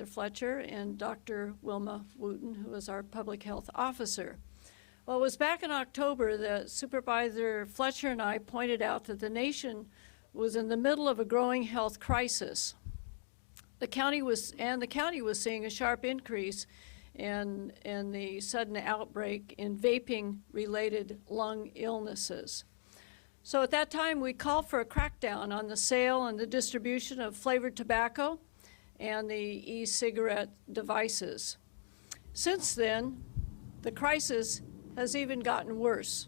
Supervisor Fletcher and Dr. Wilma Wooten, who is our public health officer. Well, it was back in October that Supervisor Fletcher and I pointed out that the nation was in the middle of a growing health crisis. The county was seeing a sharp increase in the sudden outbreak in vaping-related lung illnesses. So at that time, we called for a crackdown on the sale and the distribution of flavored tobacco and the e-cigarette devices. Since then, the crisis has even gotten worse.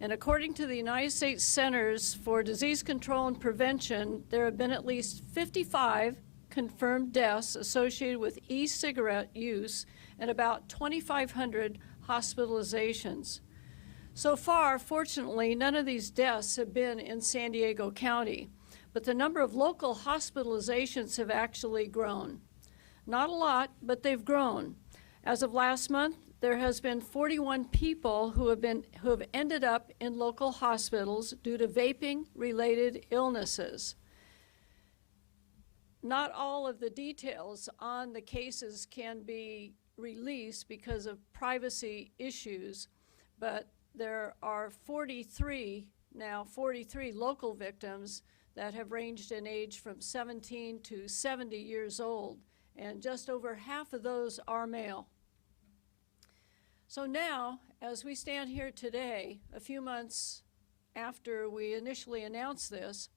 And according to the United States Centers for Disease Control and Prevention, there have been at least 55 confirmed deaths associated with e-cigarette use and about 2,500 hospitalizations. So far, fortunately, none of these deaths have been in San Diego County, but the number of local hospitalizations have actually grown. Not a lot, but they've grown. As of last month, there has been 41 people who have ended up in local hospitals due to vaping-related illnesses. Not all of the details on the cases can be released because of privacy issues, but there are 43 local victims that have ranged in age from 17 to 70 years old, and just over half of those are male. So now, as we stand here today, a few months after we initially announced this,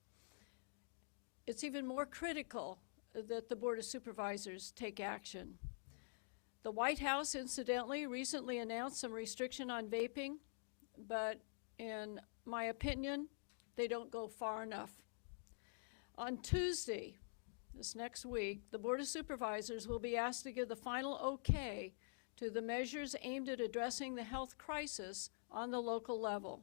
it's even more critical that the Board of Supervisors take action. The White House, incidentally, recently announced some restriction on vaping, but in my opinion, they don't go far enough. On Tuesday, this next week, the Board of Supervisors will be asked to give the final okay to the measures aimed at addressing the health crisis on the local level.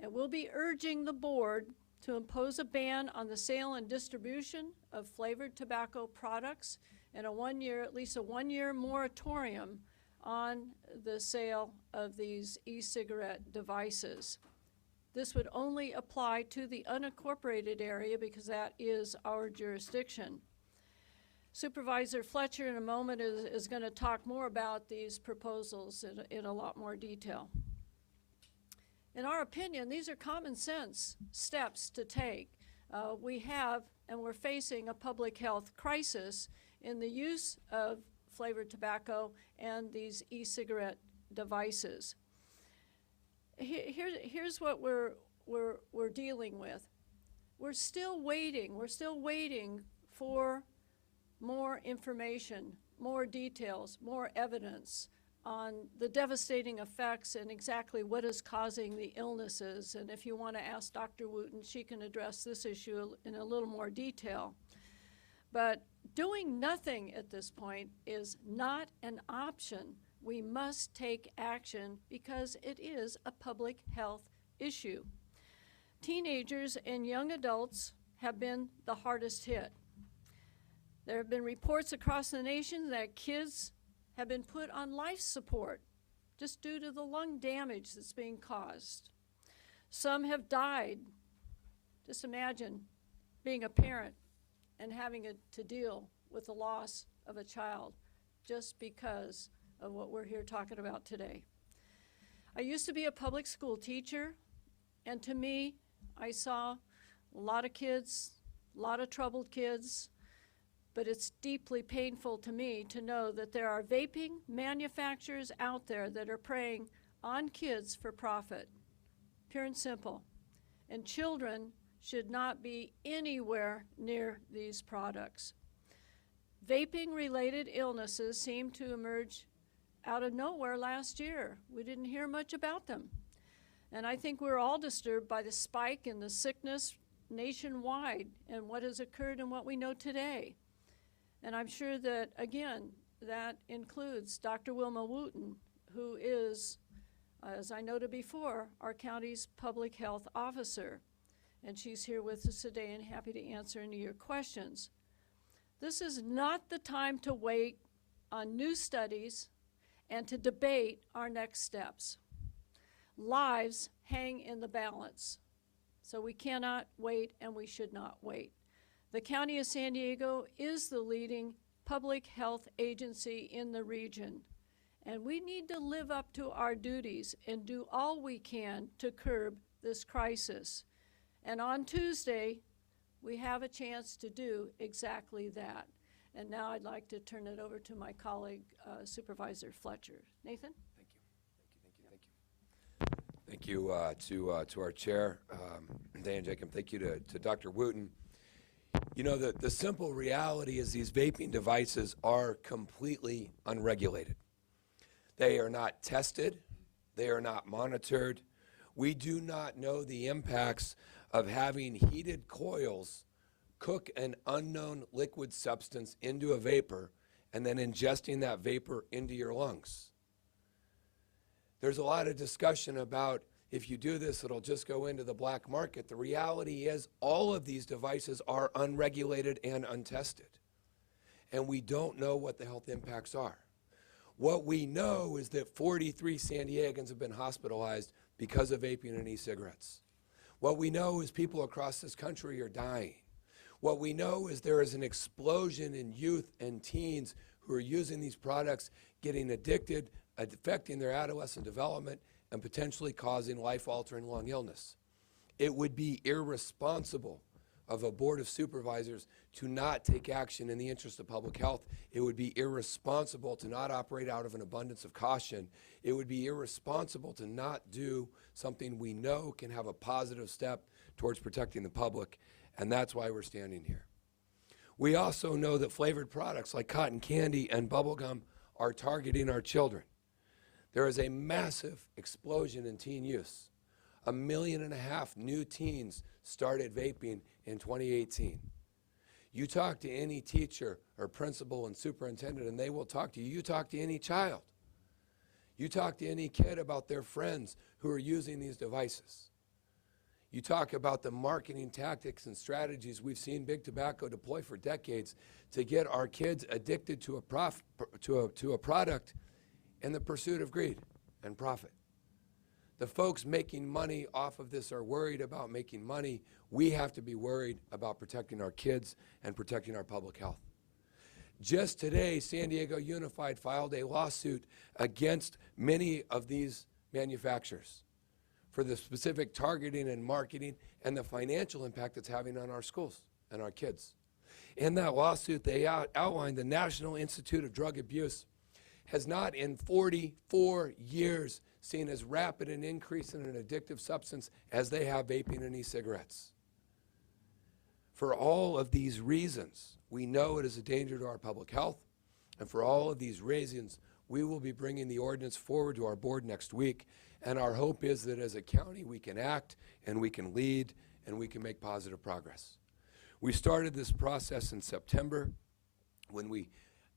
And we'll be urging the board to impose a ban on the sale and distribution of flavored tobacco products and at least a one-year moratorium on the sale of these e-cigarette devices. This would only apply to the unincorporated area because that is our jurisdiction. Supervisor Fletcher in a moment is going to talk more about these proposals in a lot more detail. In our opinion, these are common sense steps to take. We have and we're facing a public health crisis in the use of flavored tobacco and these e-cigarette devices. Here's what we're dealing with. We're still waiting for more information, more details, more evidence on the devastating effects and exactly what is causing the illnesses. And if you want to ask Dr. Wooten, she can address this issue in a little more detail. But doing nothing at this point is not an option. We must take action because it is a public health issue. Teenagers and young adults have been the hardest hit. There have been reports across the nation that kids have been put on life support just due to the lung damage that's being caused. Some have died. Just imagine being a parent and having to deal with the loss of a child just because of what we're here talking about today. I used to be a public school teacher, and to me, I saw a lot of kids, a lot of troubled kids, but it's deeply painful to me to know that there are vaping manufacturers out there that are preying on kids for profit, pure and simple. And children should not be anywhere near these products. Vaping-related illnesses seem to emerge out of nowhere last year. We didn't hear much about them. And I think we're all disturbed by the spike in the sickness nationwide and what has occurred and what we know today. And I'm sure that, again, that includes Dr. Wilma Wooten, who is, as I noted before, our county's public health officer. And she's here with us today and happy to answer any of your questions. This is not the time to wait on new studies and to debate our next steps. Lives hang in the balance, so we cannot wait and we should not wait. The County of San Diego is the leading public health agency in the region, and we need to live up to our duties and do all we can to curb this crisis. And on Tuesday, we have a chance to do exactly that. And now I'd like to turn it over to my colleague, Supervisor Fletcher. Nathan? Thank you to our chair, Dan Jacob. Thank you to Dr. Wooten. You know, the simple reality is these vaping devices are completely unregulated. They are not tested. They are not monitored. We do not know the impacts of having heated coils cook an unknown liquid substance into a vapor and then ingesting that vapor into your lungs. There's a lot of discussion about if you do this, it'll just go into the black market. The reality is all of these devices are unregulated and untested, and we don't know what the health impacts are. What we know is that 43 San Diegans have been hospitalized because of vaping and e-cigarettes. What we know is people across this country are dying. What we know is there is an explosion in youth and teens who are using these products, getting addicted, affecting their adolescent development, and potentially causing life-altering lung illness. It would be irresponsible of a board of supervisors to not take action in the interest of public health. It would be irresponsible to not operate out of an abundance of caution. It would be irresponsible to not do something we know can have a positive step towards protecting the public, and that's why we're standing here. We also know that flavored products like cotton candy and bubble gum are targeting our children. There is a massive explosion in teen use. 1.5 million new teens started vaping in 2018. You talk to any teacher or principal and superintendent and they will talk to you. You talk to any child. You talk to any kid about their friends who are using these devices. You talk about the marketing tactics and strategies we've seen Big Tobacco deploy for decades to get our kids addicted to a product in the pursuit of greed and profit. The folks making money off of this are worried about making money. We have to be worried about protecting our kids and protecting our public health. Just today, San Diego Unified filed a lawsuit against many of these manufacturers for the specific targeting and marketing and the financial impact it's having on our schools and our kids. In that lawsuit, they outlined the National Institute of Drug Abuse has not in 44 years seen as rapid an increase in an addictive substance as they have vaping and e-cigarettes. For all of these reasons, we know it is a danger to our public health, and for all of these reasons, we will be bringing the ordinance forward to our board next week, and our hope is that as a county we can act and we can lead and we can make positive progress. We started this process in September when we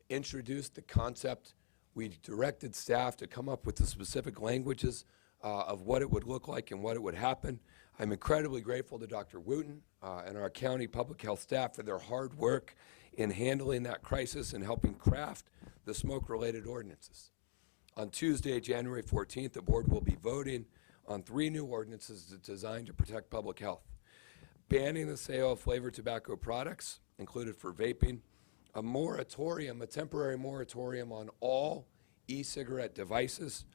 introduced the concept. We directed staff to come up with the specific languages of what it would look like and what it would happen. I'm incredibly grateful to Dr. Wooten and our county public health staff for their hard work in handling that crisis and helping craft the smoke-related ordinances. On Tuesday, January 14th, the board will be voting on 3 new ordinances designed to protect public health. Banning the sale of flavored tobacco products, included for vaping, a moratorium, a temporary moratorium on all e-cigarette devices,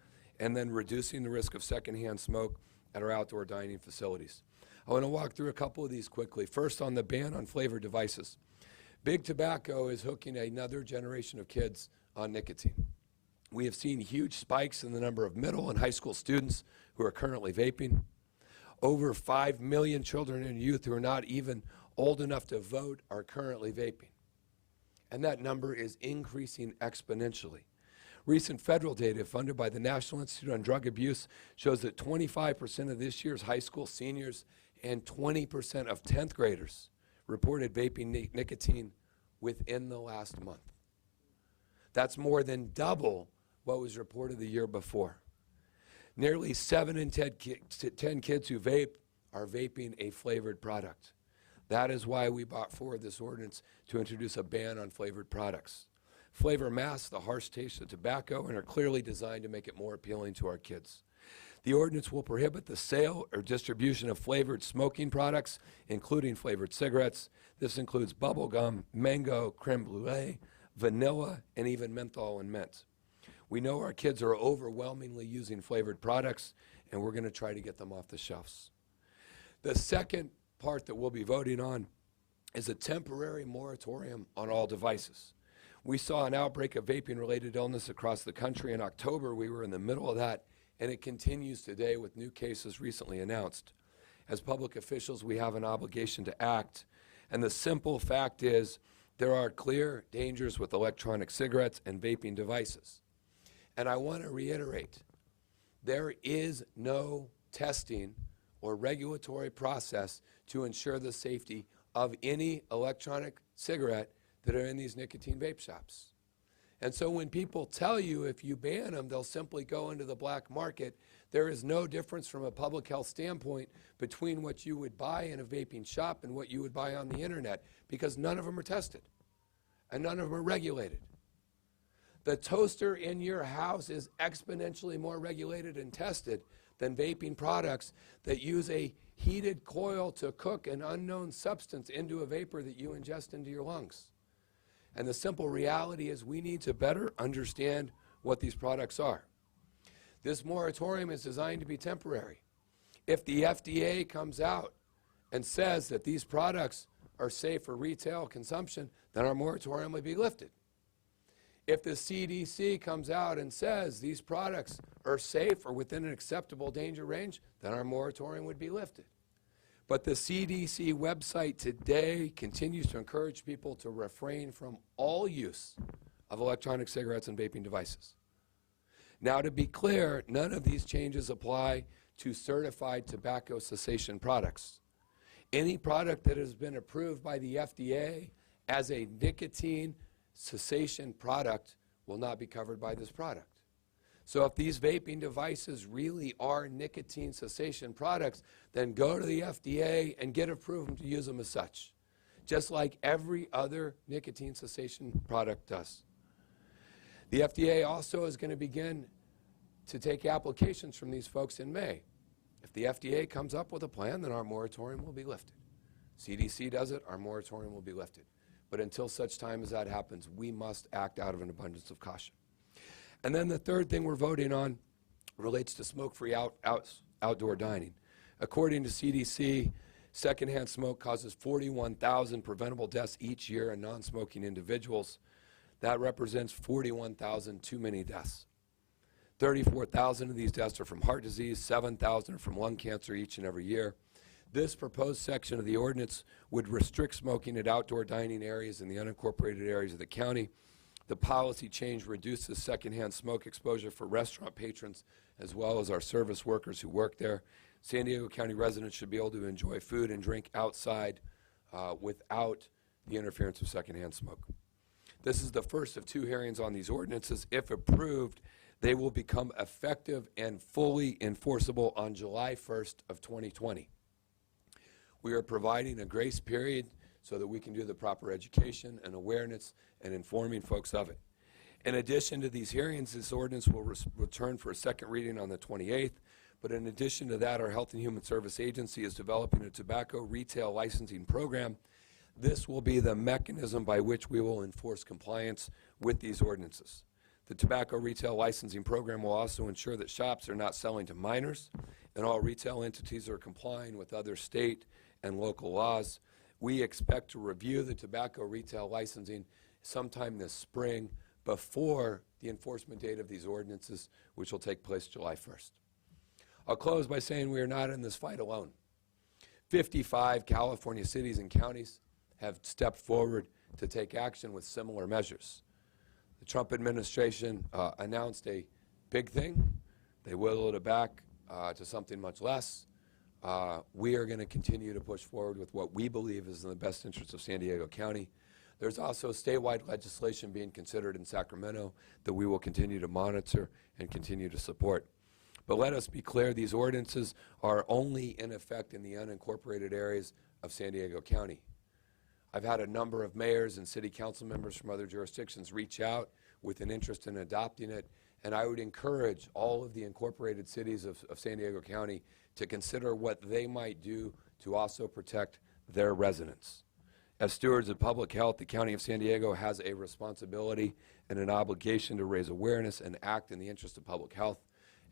and then reducing the risk of secondhand smoke at our outdoor dining facilities. I want to walk through a couple of these quickly. First, on the ban on flavored devices. Big Tobacco is hooking another generation of kids on nicotine. We have seen huge spikes in the number of middle and high school students who are currently vaping. Over 5 million children and youth who are not even old enough to vote are currently vaping. And that number is increasing exponentially. Recent federal data funded by the National Institute on Drug Abuse shows that 25% of this year's high school seniors and 20% of 10th graders reported vaping nicotine within the last month. That's more than double what was reported the year before. Nearly 7 in 10 kids who vape are vaping a flavored product. That is why we brought forward this ordinance to introduce a ban on flavored products. Flavor masks the harsh taste of tobacco and are clearly designed to make it more appealing to our kids. The ordinance will prohibit the sale or distribution of flavored smoking products, including flavored cigarettes. This includes bubble gum, mango, creme brulee, vanilla, and even menthol and mint. We know our kids are overwhelmingly using flavored products, and we're going to try to get them off the shelves. The second part that we'll be voting on is a temporary moratorium on all devices. We saw an outbreak of vaping-related illness across the country in October. We were in the middle of that, and it continues today with new cases recently announced. As public officials, we have an obligation to act, and the simple fact is there are clear dangers with electronic cigarettes and vaping devices. And I want to reiterate, there is no testing or regulatory process to ensure the safety of any electronic cigarette that are in these nicotine vape shops. And so when people tell you if you ban them, they'll simply go into the black market, there is no difference from a public health standpoint between what you would buy in a vaping shop and what you would buy on the internet, because none of them are tested and none of them are regulated. The toaster in your house is exponentially more regulated and tested than vaping products that use a heated coil to cook an unknown substance into a vapor that you ingest into your lungs. And the simple reality is we need to better understand what these products are. This moratorium is designed to be temporary. If the FDA comes out and says that these products are safe for retail consumption, then our moratorium will be lifted. If the CDC comes out and says these products are safe or within an acceptable danger range, then our moratorium would be lifted. But the CDC website today continues to encourage people to refrain from all use of electronic cigarettes and vaping devices. Now, to be clear, none of these changes apply to certified tobacco cessation products. Any product that has been approved by the FDA as a nicotine cessation product will not be covered by this product. So if these vaping devices really are nicotine cessation products, then go to the FDA and get approval to use them as such, just like every other nicotine cessation product does. The FDA also is going to begin to take applications from these folks in May. If the FDA comes up with a plan, then our moratorium will be lifted. CDC does it, our moratorium will be lifted. But until such time as that happens, we must act out of an abundance of caution. And then the third thing we're voting on relates to smoke-free outdoor dining. According to CDC, secondhand smoke causes 41,000 preventable deaths each year in non-smoking individuals. That represents 41,000 too many deaths. 34,000 of these deaths are from heart disease, 7,000 are from lung cancer each and every year. This proposed section of the ordinance would restrict smoking at outdoor dining areas in the unincorporated areas of the county. The policy change reduces secondhand smoke exposure for restaurant patrons as well as our service workers who work there. San Diego County residents should be able to enjoy food and drink outside without the interference of secondhand smoke. This is the first of two hearings on these ordinances. If approved, they will become effective and fully enforceable on July 1st of 2020. We are providing a grace period so that we can do the proper education and awareness and informing folks of it. In addition to these hearings, this ordinance will return for a second reading on the 28th. But in addition to that, our Health and Human Service Agency is developing a tobacco retail licensing program. This will be the mechanism by which we will enforce compliance with these ordinances. The tobacco retail licensing program will also ensure that shops are not selling to minors, and all retail entities are complying with other state and local laws. We expect to review the tobacco retail licensing sometime this spring before the enforcement date of these ordinances, which will take place July 1st. I'll close by saying we are not in this fight alone. 55 California cities and counties have stepped forward to take action with similar measures. The Trump administration announced a big thing. They whittled it back to something much less. We are going to continue to push forward with what we believe is in the best interest of San Diego County. There's also statewide legislation being considered in Sacramento that we will continue to monitor and continue to support. But let us be clear, these ordinances are only in effect in the unincorporated areas of San Diego County. I've had a number of mayors and city council members from other jurisdictions reach out with an interest in adopting it, and I would encourage all of the incorporated cities of San Diego County to consider what they might do to also protect their residents. As stewards of public health, the County of San Diego has a responsibility and an obligation to raise awareness and act in the interest of public health.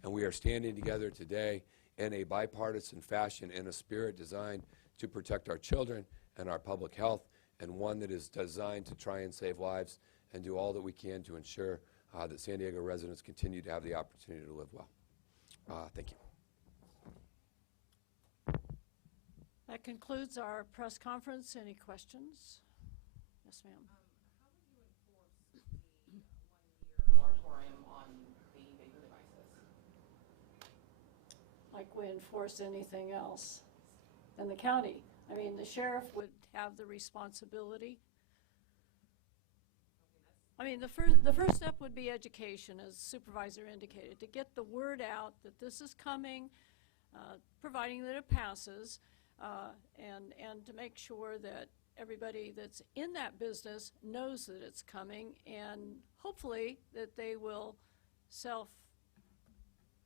And we are standing together today in a bipartisan fashion in a spirit designed to protect our children and our public health, and one that is designed to try and save lives and do all that we can to ensure that San Diego residents continue to have the opportunity to live well. Thank you. That concludes our press conference. Any questions? Yes, ma'am. How would you enforce the one-year moratorium on the vaping devices? Like we enforce anything else in the county. I mean, the sheriff would have the responsibility. I mean, the first step would be education, as the supervisor indicated, to get the word out that this is coming, providing that it passes, and to make sure that everybody that's in that business knows that it's coming, and hopefully that they will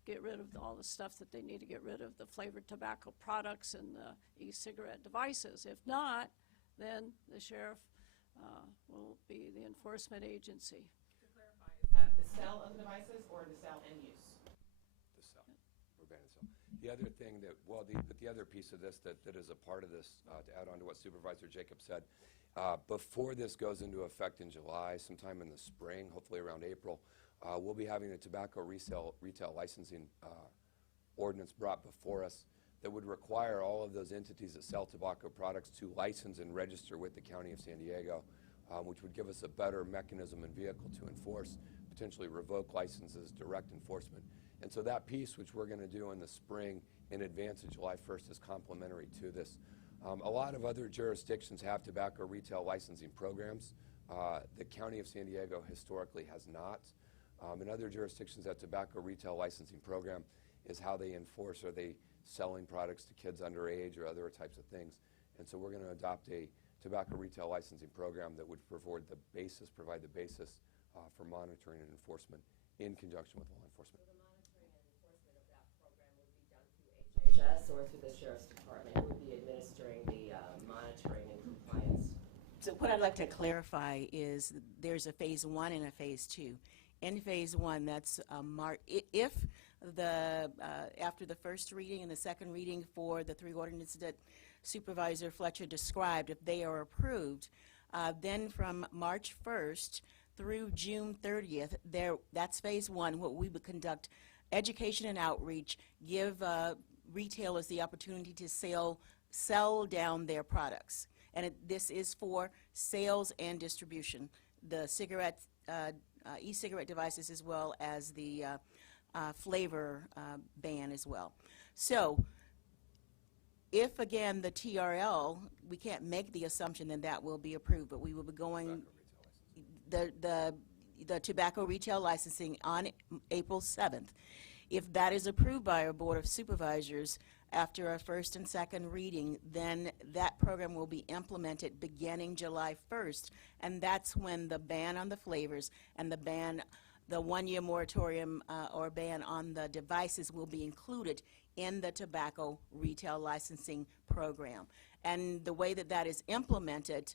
get rid of all the stuff that they need to get rid of, the flavored tobacco products and the e-cigarette devices. If not, then the sheriff will be the enforcement agency. To clarify, is that the sale of the devices or the sale and use? The sell. We're banning sell. The other thing that, well, the other piece of this that is a part of this, to add on to what Supervisor Jacob said, before this goes into effect in July, sometime in the spring, hopefully around April, we'll be having a tobacco retail licensing ordinance brought before us that would require all of those entities that sell tobacco products to license and register with the County of San Diego, which would give us a better mechanism and vehicle to enforce, potentially revoke licenses, direct enforcement. And so that piece, which we're going to do in the spring in advance of July 1st, is complementary to this. A lot of other jurisdictions have tobacco retail licensing programs. The County of San Diego historically has not. In other jurisdictions, that tobacco retail licensing program is how they enforce, are they selling products to kids underage or other types of things. And so we're going to adopt a tobacco retail licensing program that would provide the basis for monitoring and enforcement in conjunction with law enforcement. So the monitoring and enforcement of that program would be done through HHS or through the Sheriff's Department? Who would be administering the monitoring and compliance? So what I'd like to clarify is there's a phase 1 and a phase 2. In phase 1, that's if after the first reading and the second reading for the 3 ordinances that Supervisor Fletcher described, if they are approved, then from March 1st through June 30th, that's phase 1, what we would conduct education and outreach, give retailers the opportunity to sell down their products. And this is for sales and distribution, the cigarette, e-cigarette devices, as well as the flavor ban as well. So if, again, the TRL, we can't make the assumption then that will be approved, but we will be going the tobacco retail licensing on April 7th. If that is approved by our Board of Supervisors after our first and second reading, then that program will be implemented beginning July 1st, and that's when the ban on the flavors and the 1-year moratorium or ban on the devices will be included in the tobacco retail licensing program. And the way that is implemented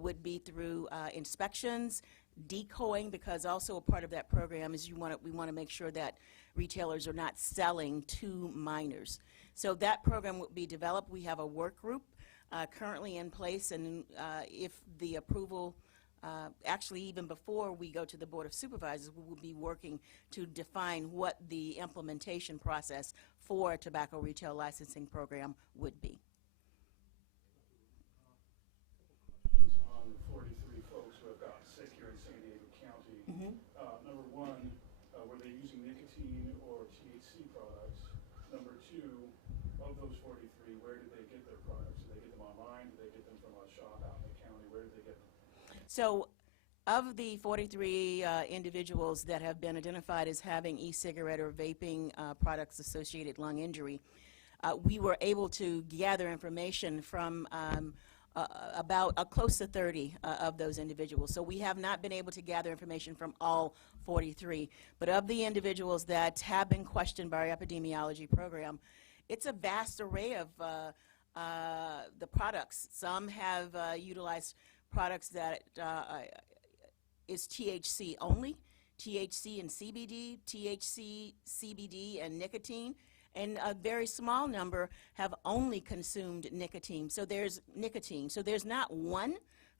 would be through inspections, decoying, because also a part of that program is we want to make sure that retailers are not selling to minors. So that program will be developed. We have a work group currently in place, and if the approval, actually even before we go to the Board of Supervisors, we will be working to define what the implementation process for a tobacco retail licensing program would be. On the 43 folks who have gotten sick here in San Diego County. Number one, were they using nicotine or THC products? Number two, of those 43, where did they get their products? Did they get them online? Did they get them from a shop out in the county? Where did they get them? So of the 43 individuals that have been identified as having e-cigarette or vaping products associated lung injury, we were able to gather information from about close to 30 of those individuals. So we have not been able to gather information from all 43. But of the individuals that have been questioned by our epidemiology program, it's a vast array the products. Some have utilized products that is THC only, THC and CBD, THC, CBD, and nicotine. And a very small number have only consumed nicotine. So there's nicotine. So there's not one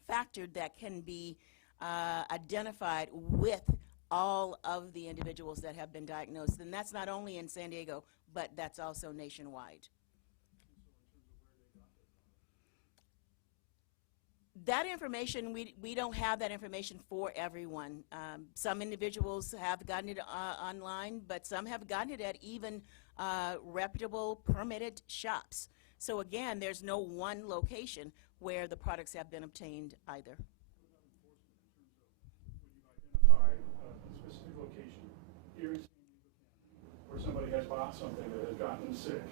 factor that can be identified with all of the individuals that have been diagnosed. And that's not only in San Diego, but that's also nationwide. That information, we don't have that information for everyone. Some individuals have gotten it online, but some have gotten it at even reputable permitted shops. So again, there's no one location where the products have been obtained either. Identify a specific location here in San Diego County where somebody has bought something that has gotten sick.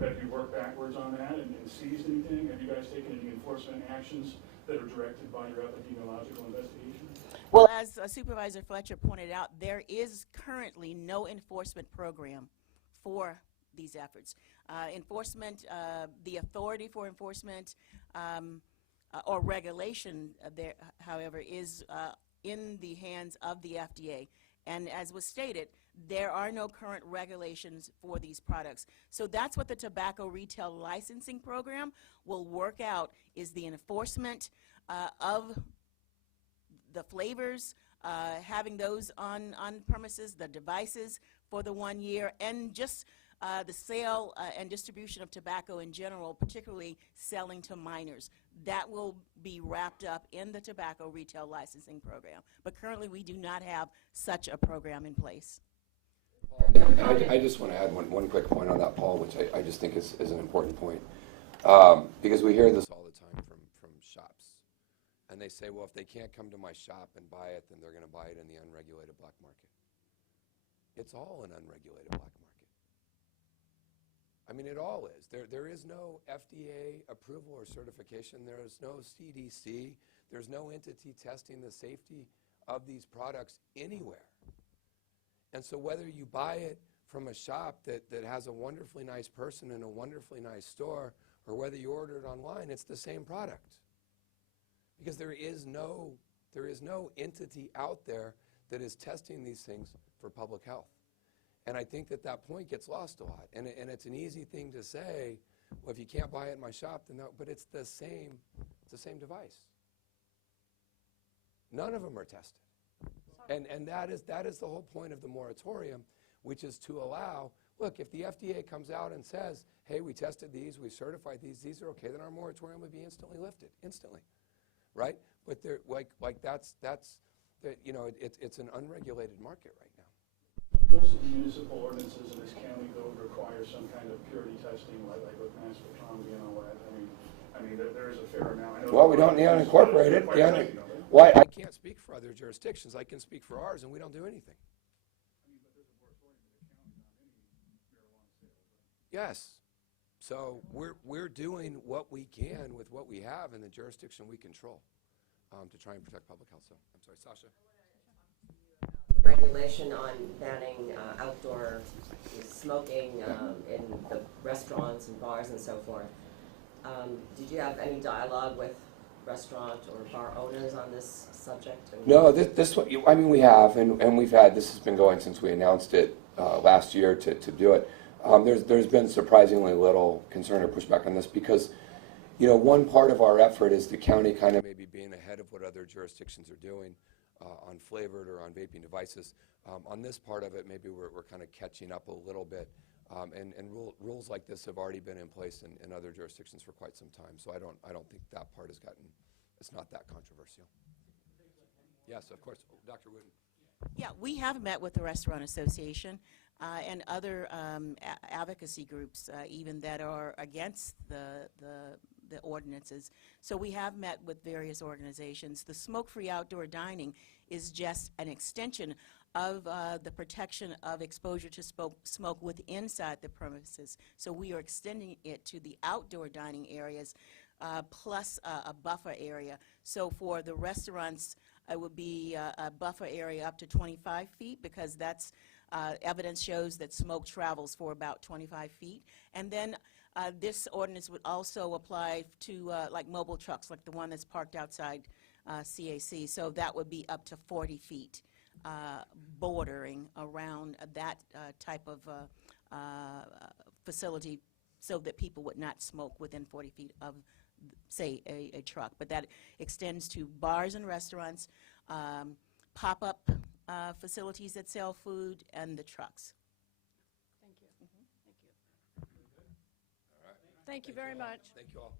Have you worked backwards on that and seized anything? Have you guys taken any enforcement actions that are directed by your epidemiological investigation? Well, as Supervisor Fletcher pointed out, there is currently no enforcement program for these efforts. Enforcement, the authority for enforcement or regulation, there, however, is in the hands of the FDA. And as was stated, there are no current regulations for these products. So that's what the tobacco retail licensing program will work out, is the enforcement of the flavors, having those on premises, the devices for the 1 year, and just the sale and distribution of tobacco in general, particularly selling to minors. That will be wrapped up in the tobacco retail licensing program. But currently we do not have such a program in place. I just want to add one quick point on that, Paul, which I just think is an important point. Because we hear this all the time from shops. And they say, well, if they can't come to my shop and buy it, then they're going to buy it in the unregulated black market. It's all an unregulated black market. I mean, it all is. There is no FDA approval or certification. There is no CDC. There's no entity testing the safety of these products anywhere. And so whether you buy it from a shop that has a wonderfully nice person in a wonderfully nice store, or whether you order it online, it's the same product. Because there is no entity out there that is testing these things for public health. And I think that point gets lost a lot. And it's an easy thing to say, well, if you can't buy it in my shop, then no, but it's the same device. None of them are tested. And that is the whole point of the moratorium, which is to allow, look, if the FDA comes out and says, hey, we tested these, we certified these are okay, then our moratorium would be instantly lifted, instantly, right? But they're it's an unregulated market right now. Most of the municipal ordinances in this county, though, require some kind of purity testing, like with mass spectrometry and all that. I mean, there is a fair amount. Well, we don't incorporate it. Well, I can't speak for other jurisdictions. I can speak for ours, and we don't do anything. Yes. So we're doing what we can with what we have in the jurisdiction we control to try and protect public health. So, I'm sorry, Sasha. The regulation on banning outdoor smoking in the restaurants and bars and so forth. Did you have any dialogue with restaurant or bar owners on this subject? No, we have, and we've had, this has been going since we announced it last year to do it. There's been surprisingly little concern or pushback on this because, one part of our effort is the county kind of maybe being ahead of what other jurisdictions are doing on flavored or on vaping devices. On this part of it, maybe we're kind of catching up a little bit. And rules like this have already been in place in other jurisdictions for quite some time. So I don't think that part has gotten, it's not that controversial. Yes, of course, Dr. Wooten. Yeah, we have met with the Restaurant Association and other advocacy groups, even that are against the ordinances. So we have met with various organizations. The smoke-free outdoor dining is just an extension of the protection of exposure to smoke within inside the premises. So we are extending it to the outdoor dining areas plus a buffer area. So for the restaurants, it would be a buffer area up to 25 feet because that's evidence shows that smoke travels for about 25 feet. And then This ordinance would also apply to like mobile trucks, like the one that's parked outside CAC. So that would be up to 40 feet bordering around that type of facility, so that people would not smoke within 40 feet of, say, a truck. But that extends to bars and restaurants, pop-up facilities that sell food, and the trucks. Thank you. Thank you. Thank you very much. Thank you all.